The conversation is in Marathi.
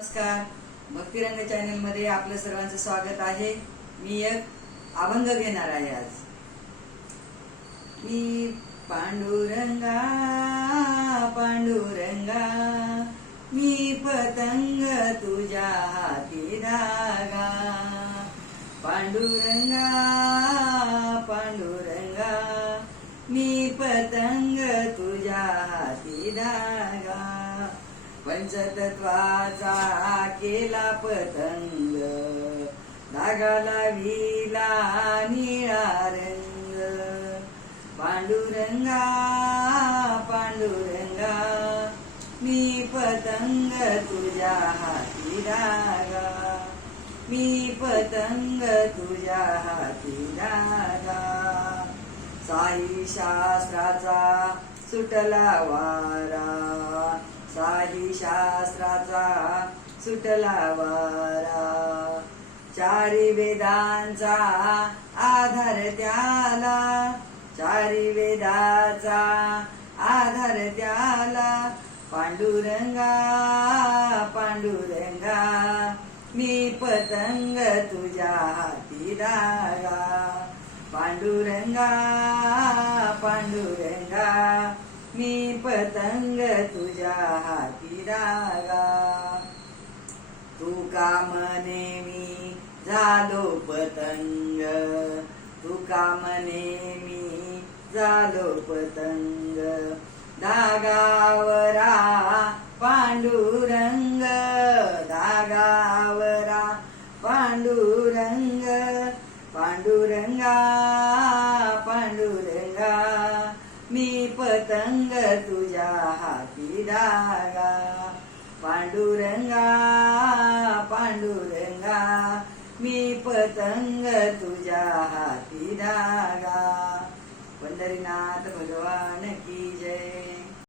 नमस्कार, भक्तिरंग चॅनल मध्ये आपलं सर्वांचं स्वागत आहे। मी एक अभंग घेणार आहे आज। मी पांडुरंगा पांडुरंगा, मी पतंग तुझ्या हाती धागा। पांडुरंगा पांडुरंगा, मी पतंग तुझ्या हाती धागा। पंचतत्वाचा केला पतंग, धागा लाविला निळा रंग। पांडुरंगा पांडुरंगा, मी पतंग तुझ्या हाती धागा। मी पतंग तुझ्या हाती धागा। साई शास्त्राचा सुटला वारा, साई शास्त्राचा सुटला वारा। चारी वेदांचा आधार त्याला, चारी वेदाचा आधार त्याला। पांडुरंगा पांडुरंगा, मी पतंग तुझ्या हाती धागा। पांडुरंगा पांडुरंगा, मी पतंग तुझ्या हाती धागा। तू का म्हणे मी झालो पतंग, तू का म्हणे मी झालो पतंग। धागावरा पांडुरंग, धागावरा पांडुरंग। पांडुरंगा पांडुरंगा, मी पतंग तुझ्या हाती धागा। पांडुरंगा पांडुरंगा, मी पतंग तुझ्या हाती धागा। पंढरीनाथ भगवान की जय।